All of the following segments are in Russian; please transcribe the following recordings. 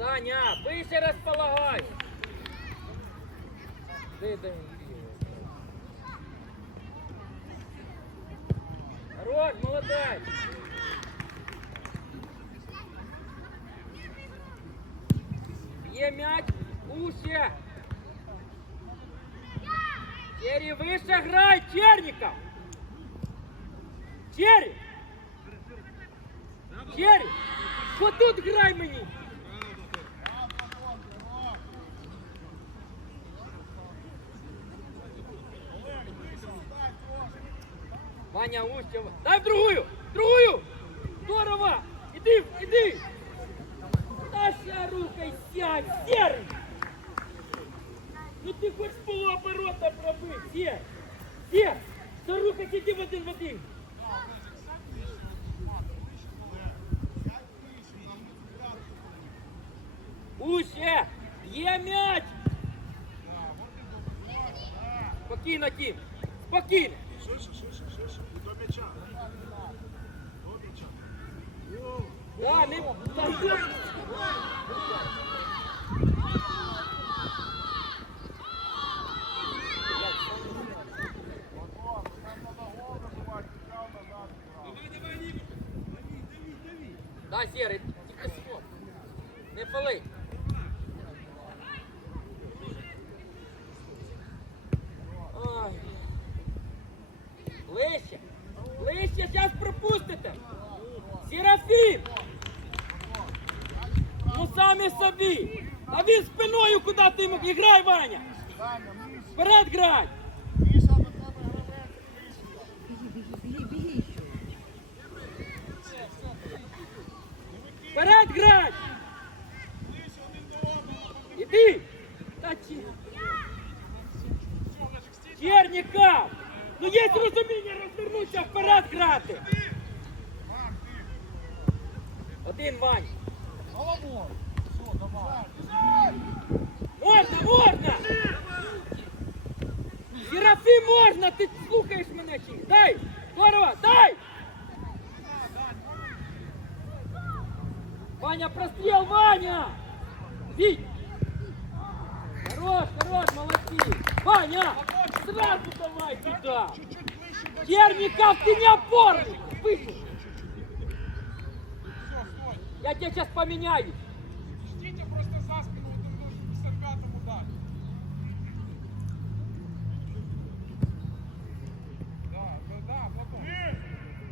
Саня, вище розполагай. Де де він бігає? Хорош, молодець. Є м'яч, уще. Черри, вище грай, Черников. Черри. Черри, вот тут грай в другую, другую. Здорово. Иди, иди. Наша рукой сядь, серый. Ну ти хоч полуоборота пробив, Сер. Сер, Саруха, іди в один в один. Уще, є м'яч. Спокійно, Тім, спокійно. Ширше, ширше, ширше. І до м'яча. Да, не... Та що? Да, Серый, тільки сход. Не пали. Ой. Ближче. Ближче, зараз пропустите. Серафім! Ну самі собі. А він спиною куди ти йому? Іграй, Ваня! Вперед грай! Міша, до тебе гравець. Беги, беги еще. Вперед грай! Іди! Та чи... Черніка! Ну є розуміння розвернутися вперед грати! Один Вань! Можна, можна! Серафим можна! Ти слухаєш мене чи? ні? Дай! Здорово! Дай! Ваня, прострел, Ваня! Вить! Хорош, хорош, молодцы! Ваня! Сразу давай туда! Черников, ты не опорный! Выше! Я тебя сейчас поменяю! Ждите просто за спину, вот должен 55-му дать. Да, да, да, Платон.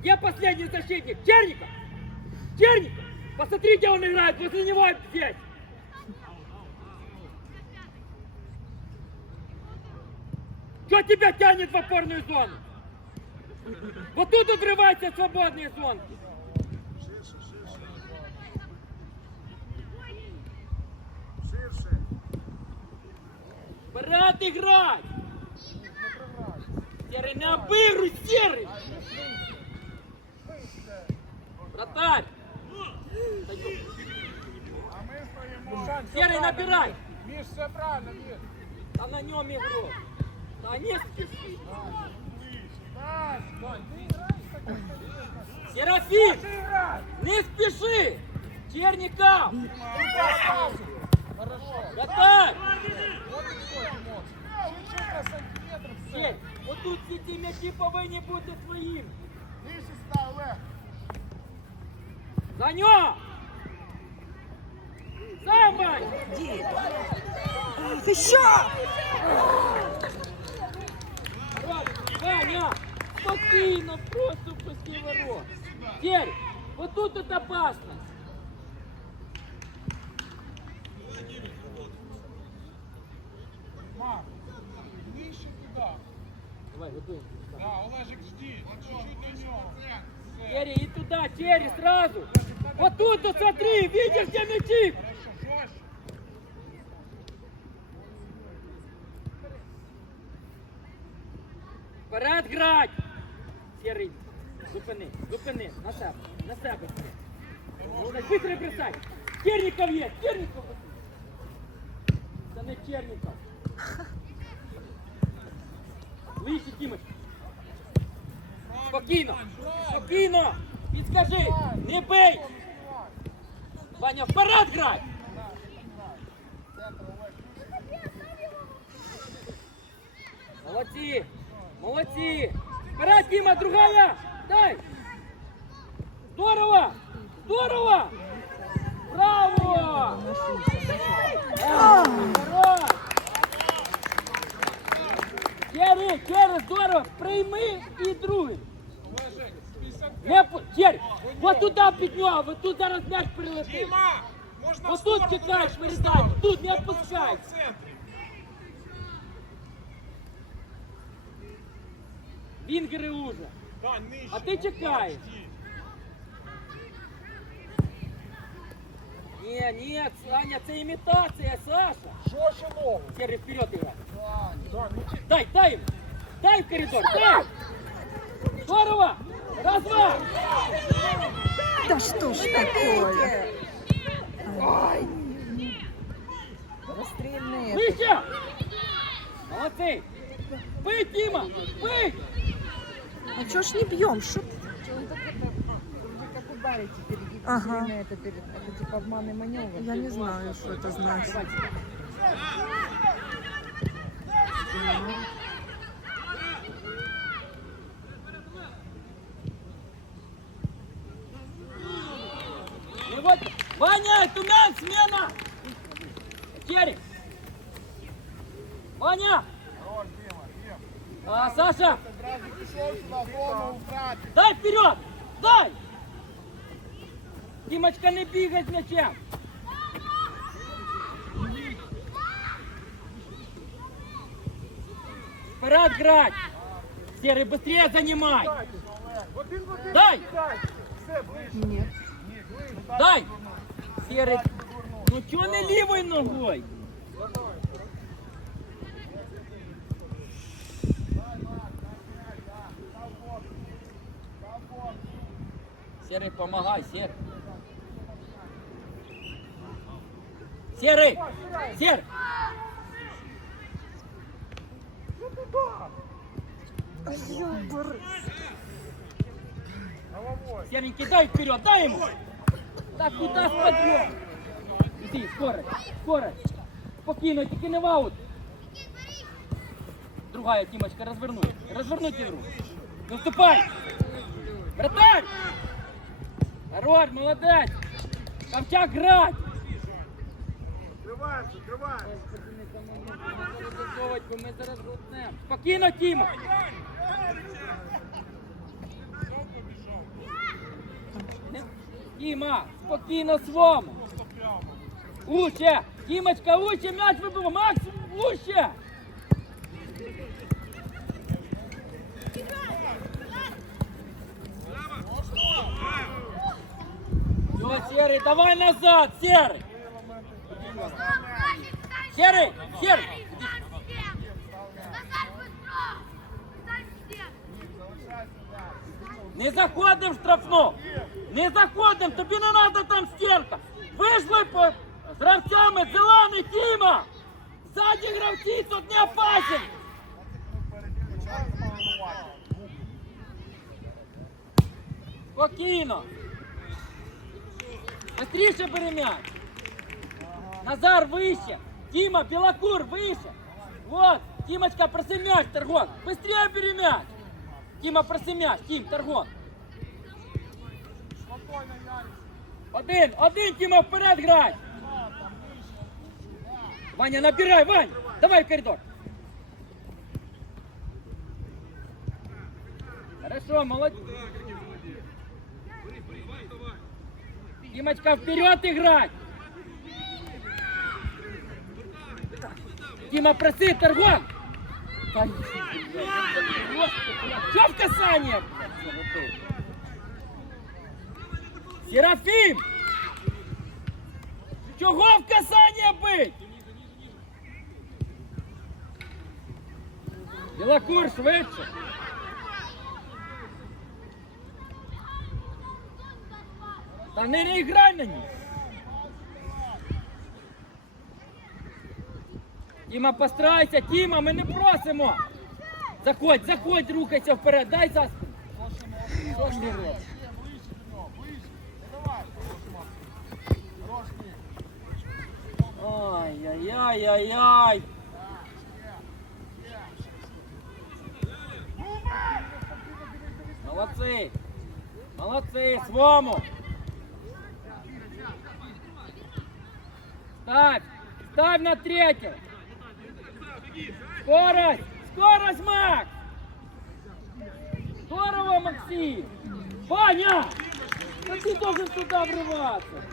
Где последний защитник? Черников! Черников! Посмотри, где он играет, после него здесь! Что тебя тянет в опорную зону? Вот тут отрываются свободные зонки. Вперед играть! Серый, не обыгрывай, Серый! Вратарь! Пойдем. А ми стоїмо. Серый, набирай! Міш, все правильно, Міш. Да на нем игрок! Да не спеши! Так, стой, ти граєш так, як ти Серафим! граєш. Не спеши! Черников! Хорошо. Вратарь! Вот і все, Тимош. Чуть-чуть на сантиметр, все. Сеть! Вот тут все ці м'ячі повинні бути твоїм! Нижче став, Олег. За нього! Сам, Вань! Иди. Ах, еще! Ваня, спокойно, просто пусти ворот. Теперь, вот тут вот опасность. Давай, готовим. Да, Олежик, жди. Чуть-чуть нього. Все. Черри, и туда, Черри, сразу. Вот тут вот смотри, видишь, где мячи? Хорошо, жестче. Вперед грать! Серий, зупини, зупини, на себе, на себе. Быстро бросай! Черников є, Черников! Це не Черников. Вийди, Тімич. Спокійно, спокійно. Підскажи, не бий. Ваня, вперед грай! Молодці! Молодці! Вперед, Діма, другая! Дай! Здорово! Здорово! Браво! Здорово! Кєри, Кєри, здорово, прийми і другий. Не, Кєри, от туди під нього, от тут зараз м'яч прилетить. Діма, можна От тут кидаєш, вирізаєш, тут не опускай. В центрі. Він гриуже. Да. А ти ну, чекаєш. Ні, ні, Саня, це імітація, Саша. Що ще нового? Сергій, вперед играй. Дань, ну чи- Дай, дай ему. Дай в коридор, дай. Здорово. Раз, два. Да что ж такое? Ай. Расстрельные. Выше. Молодцы. Бей, Дима, бей. А чё ж не бьем? Шо? Он так это, вроде как ударить теперь. Ага. время Это, перед, это типа обманный маневр. Я не знаю, что это значит. И вот, Ваня, Тумян, смена. Керик. Ваня. А, Саша, дай вперед. Дай. Димочка, не бігай з м'ячем. Вперед грать. Серый, быстрее занимай. Дай. Нет. Дай. Серый, ну чё не левой ногой? Серый, помогай, Серый. Серый! Серый! Серенький, дай вперед, дай ему! Так куда спадет? Иди, скорость, скорость. Спокойно, тільки не в аут. Другая Тимочка, развернуть. Развернуть игру. Наступай! Вратарь! Хорош, молодець! Ковчак грать! Закриваєш, закриваєш. Розрисовувати, бо ми зараз глотнемо. Спокійно, Тіма! Не- Тіма, спокійно своєму! Уще! Тімочка, уще, м'яч вибив! Макс, уще! Все, Серый, давай назад, Серый! Серый, Серый! Не заходим в штрафну! Не заходим, тобі не треба там стірка! Вийшли по з гравцями, зелений Тіма! Ззаді гравці тут не опасен! Почали планувати. Спокійно! Быстріше бери м'яч! Назар вище! Тіма, Білокур вище! Вот! Тімочка, проси м'яч, Таргон! Быстрее бери м'яч! Тіма, проси м'яч! Тім, Таргон! Спокійно, Ярик. Один, один, Тима, вперед грай! Ваня, набирай, Вань! Давай в коридор! Хорошо, молодец. Димочка, вперед играть! Дима, проси, торгон! Что в касание? Серафим! Чого в касання бить? Білокур швидше. Та не, грай на ній. Тіма, постарайся, Тіма, ми не просимо. Заходь, заходь, рухайся вперед, дай заспів. Ай-яй-яй-яй-яй. Молодці. Молодці, свому. Ставь, ставь на третє. Скорость! Скорость, Макс! Здорово, Максим! Ваня! Да ты должен туда врываться!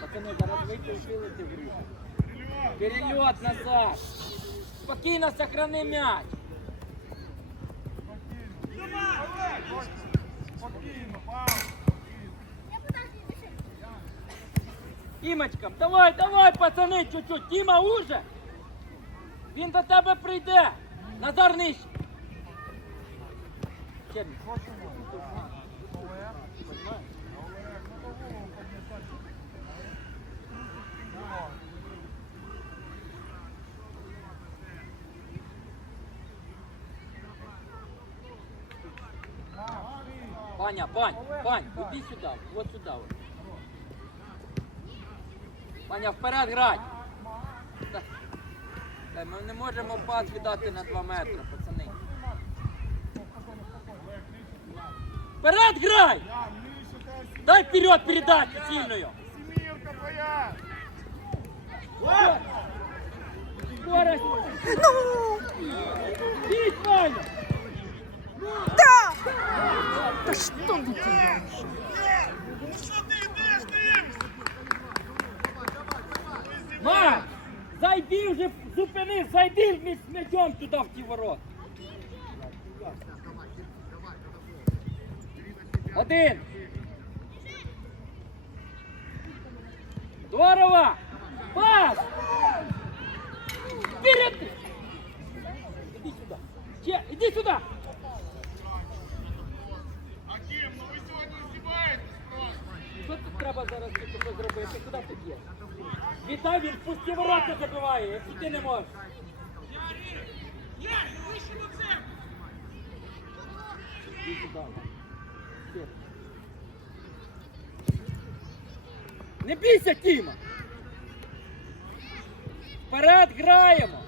Пацаны, зараз вийти впилити в руку. Перелет назад! Спокійно сохрани мяч! Спокійно, Павло. Тімочка, давай, давай, пацани, чуть-чуть. Тіма уже. Він до тебе прийде. Назар нижче. Черний. Ваня, Вань, Вань, иди сюда, вот сюда вот. Ваня, вперед грай! Та- та Ми не можемо пас віддати на 2 метри, пацани. Вперед грай! Я, нижче дай Дай вперед передачу сильную! Сімірка твоя. Скорость! Ну, Бить, Ваня! да! Да что на тебя уже? Макс! Зайди вже, зупини, зайди вмість з м'ячом туди в ті ворот. Один. Здорово! Пас! Вперед! Иди сюда. Че, иди сюда! Аким, ну ви сьогодні здіваєтесь просто. Що тут треба зараз тільки зробити? Куди ти є? Вітай, він пусті ворота забиває, якщо ти не можеш. Не бійся, Тіма! Вперед граємо!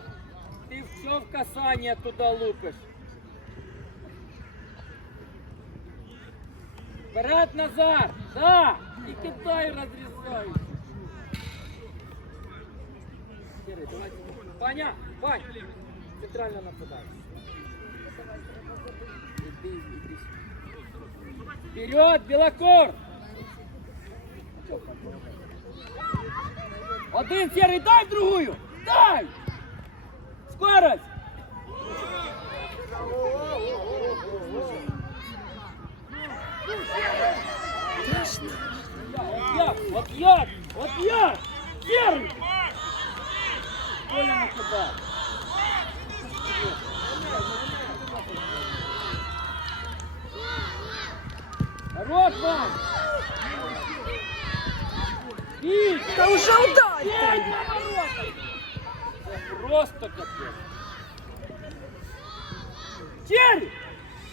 Ти все в касання туди лупиш. Вперед назад! Да! И Китай разрезают. Серый, давай. Ваня, Вань, центрально нападай. Вперед, Белокор! Один серый, дай в другую! Дай! Скорость! Вот я, вот я, вот я! Серый! Коля нападал. Хорош, Вань! Бить! Да уже ударь! Бей на ворота! Просто капец. Черри!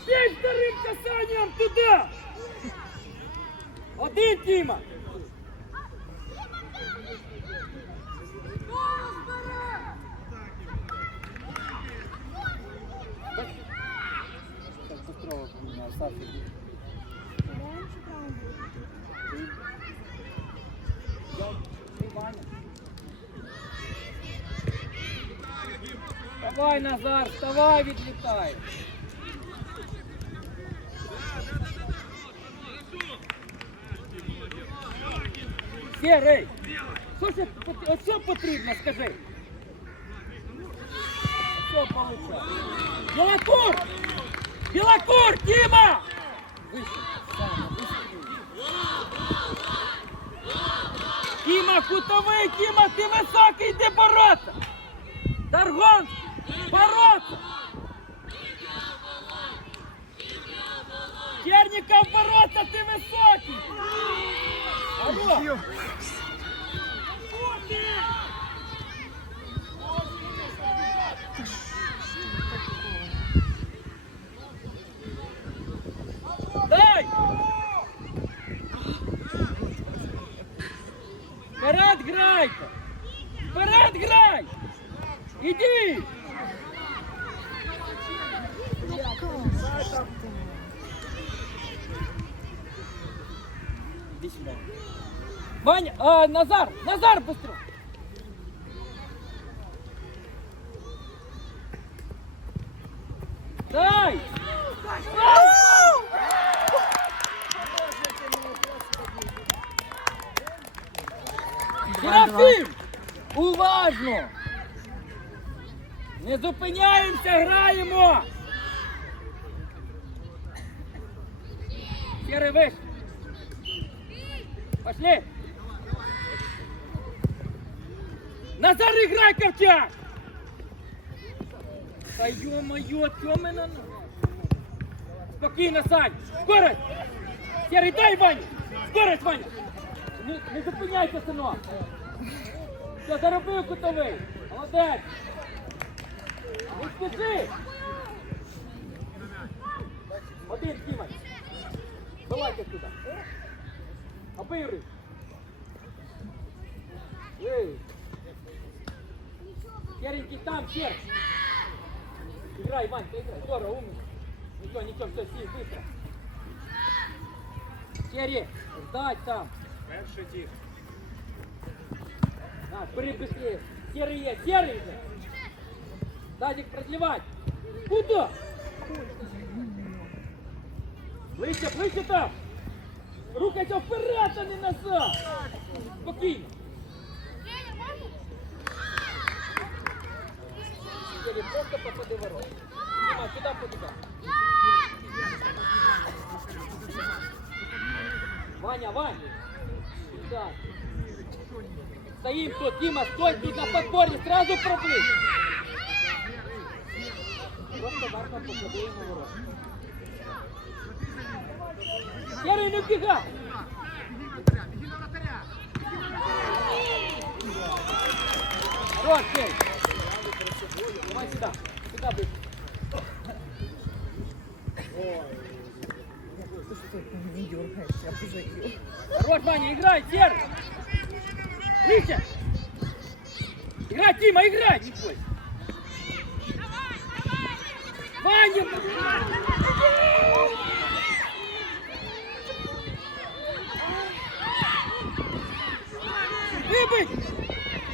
Бей вторым касанием туда! Один, Тима! Так, Петрова поменял, Саша, иди. Ты- Я- ты Ваня. Давай, Назар, вставай, відлітай. Серий, що це, пот- от що потрібно, скажи? Що получає? Білокур! Білокур, Тіма! Вище, Саня, вище. Тіма, кутовий, Тіма, ти високий, йди бороться! Таргон, бороться! Черніков, бороться, ти високий! Алло! Грайте! Вперед грай! Іди! Дай. Иди сюда. Ваня, а, Назар, Назар, быстро. Дай! Серафим! Уважно! Не зупиняємося, граємо! Серый выше! Пошли! Назар, играй, Ковчак! Да ё-моё, Тёмы на Спокійно, Сань! Скорость! Серый, дай, Ваня! Скорость, Ваня! Не, не зупиняйся, синок! Все, заробив кутовий! Молодець! Не спіши! Один, Тімать! Давайте сюди! Обыгрывай! Эй! Серенький там, Серж! Играй, Вань, ты играй. Здорово, умный. Ничего, ничего, все, сил, быстро. Серый, ждать там. Перший тих. На, бери быстрее. Серый есть, серый же. Садик продлевать. Куда? Ближче, ближче там. Рухайся вперед, а не назад. Спокійно. Серый, просто. Ваня, Ваня. Стоим тут, Дима, стой тут на подборе, сразу пробыть. Просто важно попади ему в ворот. Серый, не убегай. Хорош, Серый. Давай сюда, сюда быстро. Ты не дергаешься, обжаю. Хорош, Ваня, играй, Серый. Выше. Играй, Тима, играй. Не бойся. Ваня! Выбыть!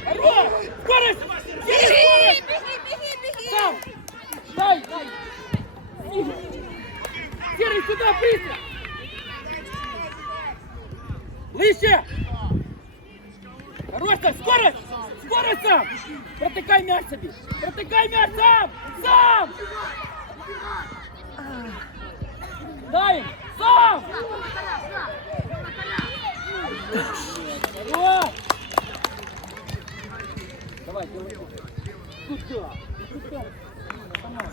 Хорош! Скорость! Серый, скорость! Сам! Дай, дай! Серый, сюда, быстро! Выше! Хорош там, скорость! Скорость сам! Протыкай мяч себе! Протыкай мяч сам! Сам! Дай! Сам! Хорош! Давай, делай. Куда? Куда? Ага.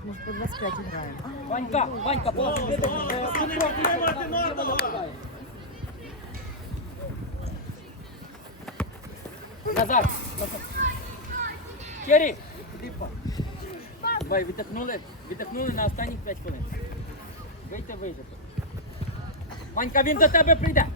Каких, может, по 25 играем? А, Ванька, Ванька, положи где-то, э, Петров, видишь, на- на- на- нападает. Назад, назад. Керрі, іди па. Давай, віддихнули, віддихнули на останніх 5 хвилин. Вийти, вийдете. Ванька, він до тебе прийде.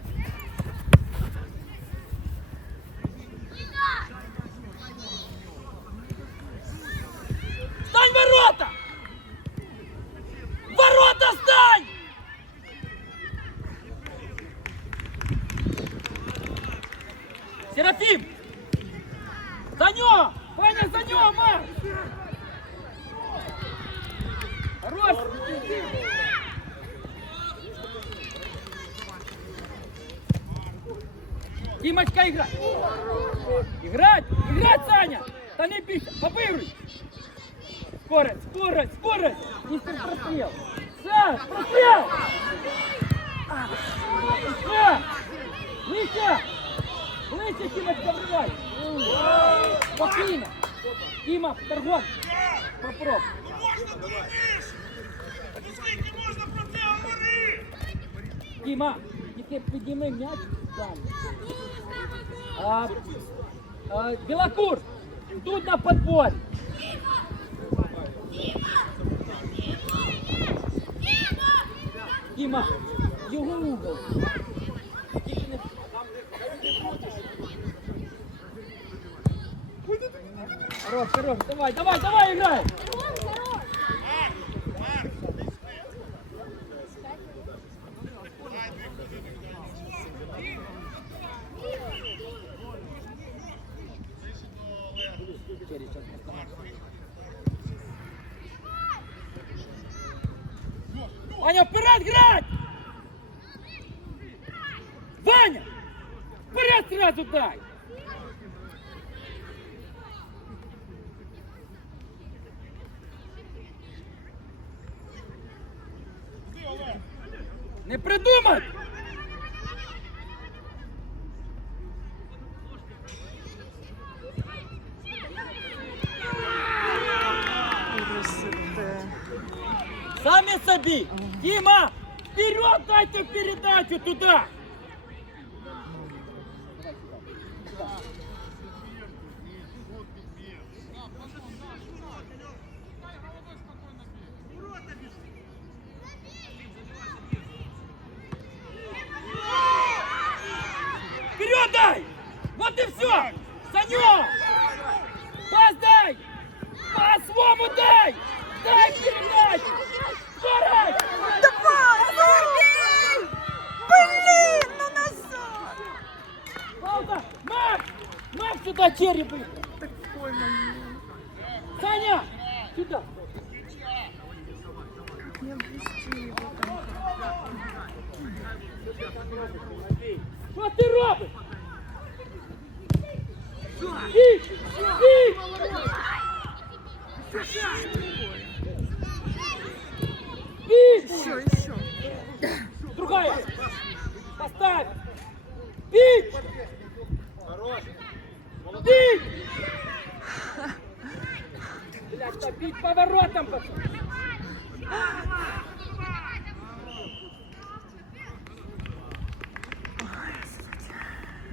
Серафим! За нього! Ваня, за нього, Марк! Хорош! Димочка, играть! Играть! Играть, Саня! Да не бейся! Обыгрывай! Скорость, скорость, скорость! Мистер прострел! Саш, прострел! Саш! Ближче! Ближче, Тіма, підривай. Спокійно. Тіма, торгон. Попроб. Ну можна дурніше. Можна про це говорити? Тіма, тільки підійми м'яч. Там. А, а, Білокур, тут на подборі. Тіма, його угол. Хорош. Хорош, давай, давай, давай, играй! Ваня, вперед грать! Ваня! Вперед сразу дай! Не придумать! Сами собі! Дима! Вперед дайте передачу туда! Свому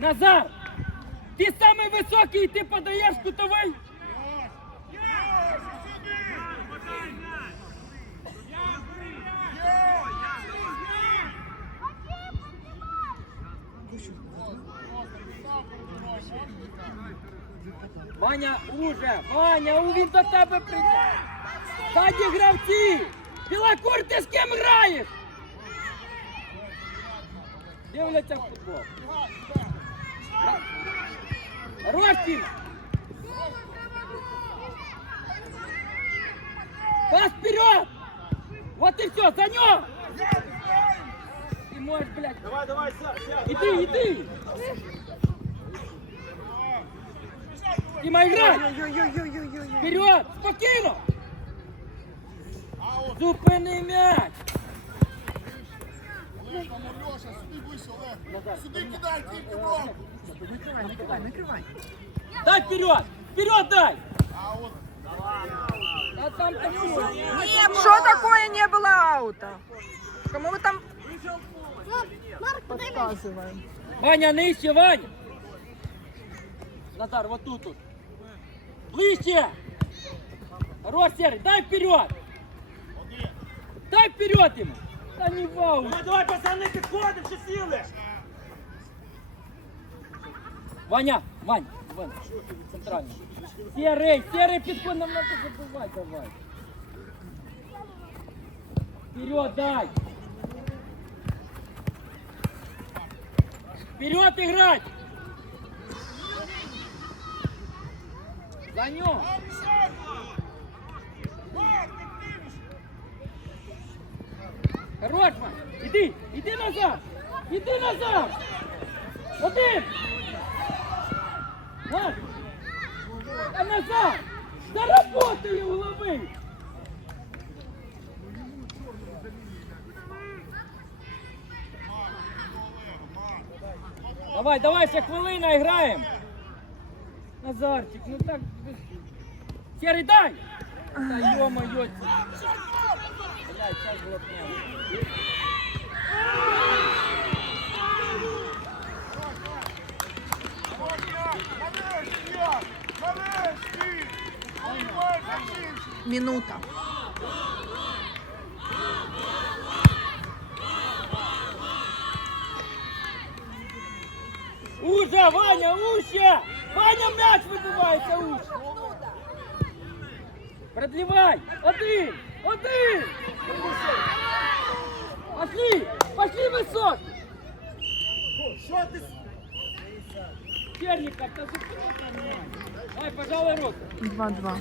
Назар! Ти самий високий ти подаєш кутовий? Ваня, уже! Ваня, він до тебе прийде! Ззаді гравці! Білокур, ти з ким граєш? Дивляться в футбол. Ростін! Пас вперед! Вот и все, за нем! Ты можешь, блядь. Давай, давай, сядь, сядь. Иди, иди! Дима, играй! Ой-ой-ой-ой-ой-ой. Вперед! Спокійно! Зупини м'яч! Олег, там Леша, сюди вище, Олег. Сюди кидай, тільки в рамку. Накривай, накривай, накривай. Дай вперед! Вперед дай! А там такое! Что такое не было аута? Кому вы там подсказываем? Ваня, нижче, Ваня! Назар, вот тут, тут. Ближче! Хорош, Серый, дай вперед! Дай вперед ему! Да не вау! Давай, давай, пацани, підходимо, ще сіли. Ваня, Вань, Вань, центральный. Серый, серый підход, нам надо забывать, давай. Вперед дай! Вперед играть! За нем! Хорош, Вань! Иди, иди назад! Иди назад! Один! Вань! А назад! Заработай угловий! Давай, давай, ще хвилина граємо. Назарчик, ну так. Серый, дай! Та ё-моё! Блядь, сейчас блокнем. Минута. Уже, Ваня, уще! Ваня, мяч выбивается, уще! Продлевай! Один! Один! Пошли! Пошли ти? Терников, та зупини там, Давай, пожалуй, руку. 2-2.